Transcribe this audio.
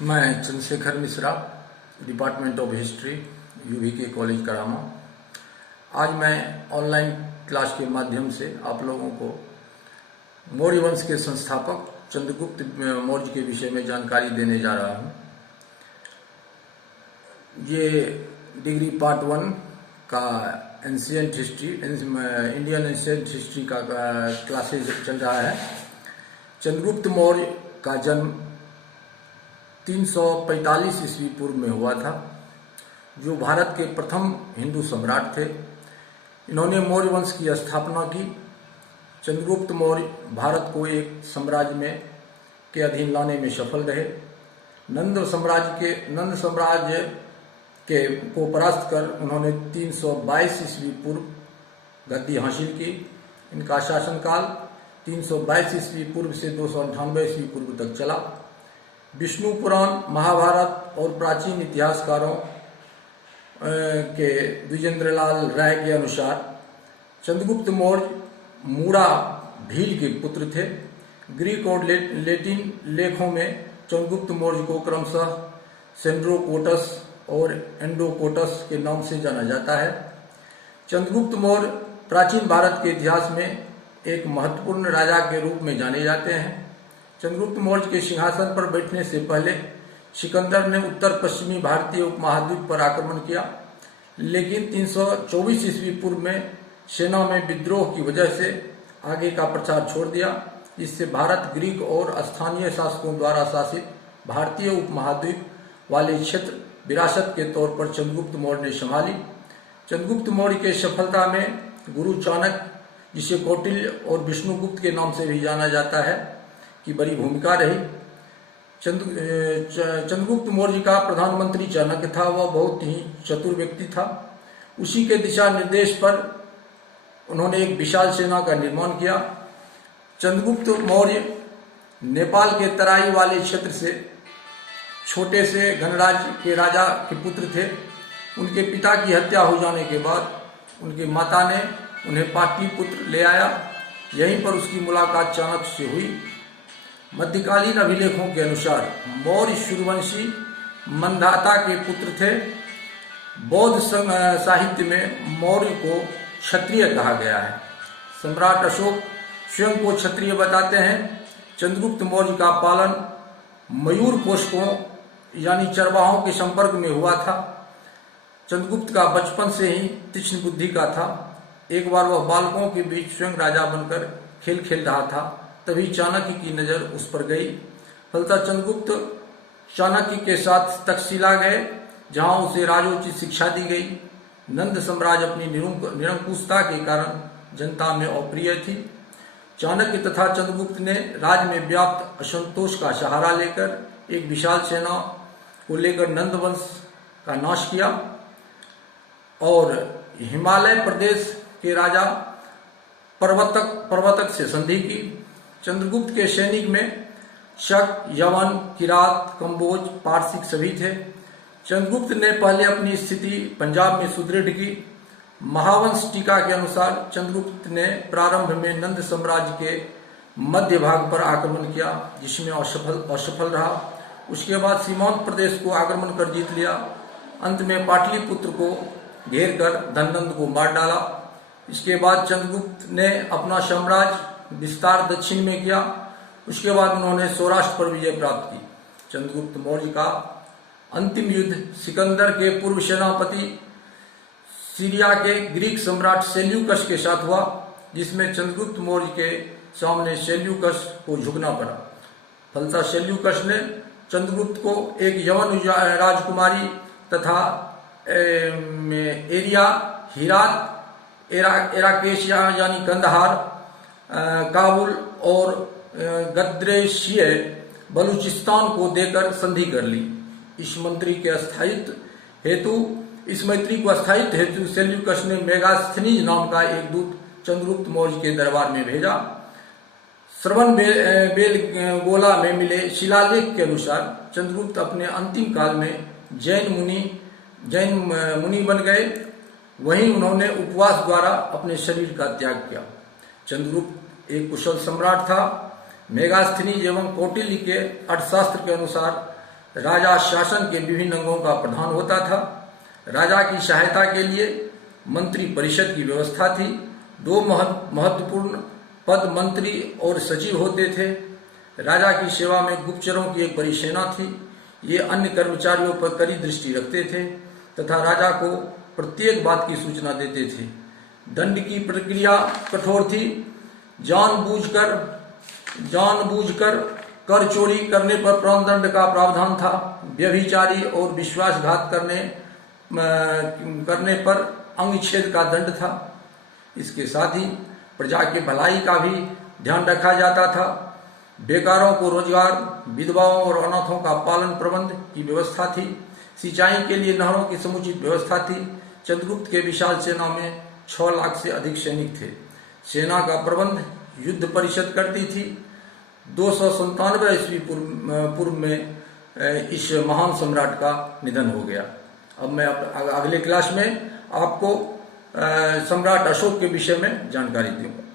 मैं Chandrashekhar Mishra, department of history, UVK college Karama. आज मैं ऑनलाइन क्लास के माध्यम से आप लोगों को मौर्य वंश के संस्थापक चंद्रगुप्त मौर्य के विषय में जानकारी देने जा रहा हूँ। ये डिग्री पार्ट 1 का ancient history, Indian ancient history का क्लासेज चल रहा है। चंद्रगुप्त मौर्य का जन्म 345 ईस्वी पूर्व में हुआ था, जो भारत के प्रथम हिंदू सम्राट थे। इन्होंने मौर्य वंश की स्थापना की। चंद्रगुप्त मौर्य भारत को एक साम्राज्य के अधीन लाने में सफल रहे। नंद साम्राज्य को परास्त कर उन्होंने 322 ईस्वी पूर्व गद्दी हासिल की। इनका शासनकाल 322 ईस्वी पूर्व से 298 ईस्वी पूर्व तक चला। विष्णु पुराण, महाभारत और प्राचीन इतिहासकारों के द्विजेंद्रलाल राय के अनुसार चंद्रगुप्त मौर्य मूड़ा भील के पुत्र थे। ग्रीक और लैटिन लेखों में चंद्रगुप्त मौर्य को क्रमशः सेंड्रोकोटस और एंडोकोटस के नाम से जाना जाता है। चंद्रगुप्त मौर्य प्राचीन भारत के इतिहास में एक महत्वपूर्ण राजा के रूप में जाने जाते हैं। चंद्रगुप्त मौर्य के सिंहासन पर बैठने से पहले सिकंदर ने उत्तर पश्चिमी भारतीय उपमहाद्वीप पर आक्रमण किया, लेकिन 324 ईस्वी पूर्व में सेना में विद्रोह की वजह से आगे का प्रचार छोड़ दिया। इससे भारत ग्रीक और स्थानीय शासकों द्वारा शासित भारतीय उपमहाद्वीप वाले क्षेत्र विरासत के तौर पर चंद्रगुप्त मौर्य ने संभाली। चंद्रगुप्त मौर्य के सफलता में गुरु चाणक्य, जिसे कौटिल्य और विष्णुगुप्त के नाम से भी जाना जाता है, की बड़ी भूमिका रही। चंद्रगुप्त मौर्य का प्रधानमंत्री चाणक्य था। वह बहुत ही चतुर व्यक्ति था। उसी के दिशा निर्देश पर उन्होंने एक विशाल सेना का निर्माण किया। चंद्रगुप्त मौर्य नेपाल के तराई वाले क्षेत्र से छोटे से गणराज्य के राजा के पुत्र थे। उनके पिता की हत्या हो जाने के बाद उनकी माता ने उन्हें पाटलिपुत्र ले आया। यहीं पर उसकी मुलाकात चाणक्य से हुई। मध्यकालीन अभिलेखों के अनुसार मौर्य सूर्यवंशी मंधाता के पुत्र थे। बौद्ध साहित्य में मौर्य को क्षत्रिय कहा गया है। सम्राट अशोक स्वयं को क्षत्रिय बताते हैं। चंद्रगुप्त मौर्य का पालन मयूर पोषकों यानी चरवाहों के संपर्क में हुआ था। चंद्रगुप्त का बचपन से ही तीक्ष्ण बुद्धि का था। एक बार वह बालकों के बीच स्वयं राजा बनकर खेल खेल रहा था, तभी चाणक्य की नजर उस पर गई। फलतः चंद्रगुप्त चाणक्य के साथ तक्षशिला गए, जहां उसे राजोचित शिक्षा दी गई। नंद साम्राज्य अपनी निरंकुशता के कारण जनता में अप्रिय थी। चाणक्य तथा चंद्रगुप्त ने राज्य में व्याप्त असंतोष का सहारा लेकर एक विशाल सेना को लेकर नंद वंश का नाश किया और हिमालय प्रदेश के राजा प्रवर्तक से संधि की। चंद्रगुप्त के सैनिक में शक, यवन, किरात, कंबोज, पारसिक सभी थे। चंद्रगुप्त ने पहले अपनी स्थिति पंजाब में सुदृढ़ की। महावंश टीका के अनुसार चंद्रगुप्त ने प्रारंभ में नंद साम्राज्य के मध्य भाग पर आक्रमण किया, जिसमें असफल रहा। उसके बाद सीमांत प्रदेश को आक्रमण कर जीत लिया। अंत में पाटलिपुत्र को घेर कर धननंद को मार डाला। इसके बाद चंद्रगुप्त ने अपना साम्राज्य विस्तार दक्षिण में किया। उसके बाद उन्होंने सौराष्ट्र पर विजय प्राप्त की। चंद्रगुप्त मौर्य का अंतिम युद्ध सिकंदर के पूर्व सेनापति सीरिया के ग्रीक सम्राट सेल्यूकस के साथ हुआ, जिसमें चंद्रगुप्त मौर्य के सामने सेल्यूकस को झुकना पड़ा। फलतः सेल्यूकस ने चंद्रगुप्त को एक यवन राजकुमारी तथा एराकेशिया यानी कंदहार, काबुल और गद्रेशिय बलूचिस्तान को देकर संधि कर ली। इस मैत्री को स्थायित्व हेतु सेल्यूकस ने मेगास्थनीज नाम का एक दूत चंद्रगुप्त मौर्य के दरबार में भेजा। श्रवण बेलगोला में मिले शिलालेख के अनुसार चंद्रगुप्त अपने अंतिम काल में जैन मुनि बन गए। वहीं उन्होंने उपवास द्वारा अपने शरीर का त्याग किया। चंद्रगुप्त एक कुशल सम्राट था। मेगास्थनीज एवं कौटिल्य के अर्थशास्त्र के अनुसार राजा शासन के विभिन्न अंगों का प्रधान होता था। राजा की सहायता के लिए मंत्री परिषद की व्यवस्था थी। 2 महत्वपूर्ण पद मंत्री और सचिव होते थे। राजा की सेवा में गुप्तचरों की एक बड़ी सेना थी। ये अन्य कर्मचारियों पर कड़ी दृष्टि रखते थे तथा राजा को प्रत्येक बात की सूचना देते थे। दंड की प्रक्रिया कठोर थी। जानबूझकर कर चोरी करने पर प्राणदंड का प्रावधान था। व्यभिचारी और विश्वासघात करने पर अंगच्छेद का दंड था। इसके साथ ही प्रजा की भलाई का भी ध्यान रखा जाता था। बेकारों को रोजगार, विधवाओं और अनाथों का पालन प्रबंध की व्यवस्था थी। सिंचाई के लिए नहरों की समुचित व्यवस्था थी। चंद्रगुप्त के विशाल सेना में 6 लाख से अधिक सैनिक थे। सेना का प्रबंध युद्ध परिषद करती थी। 297 ईस्वी पूर्व में इस महान सम्राट का निधन हो गया। अब मैं अगले क्लास में आपको सम्राट अशोक के विषय में जानकारी दूंगा।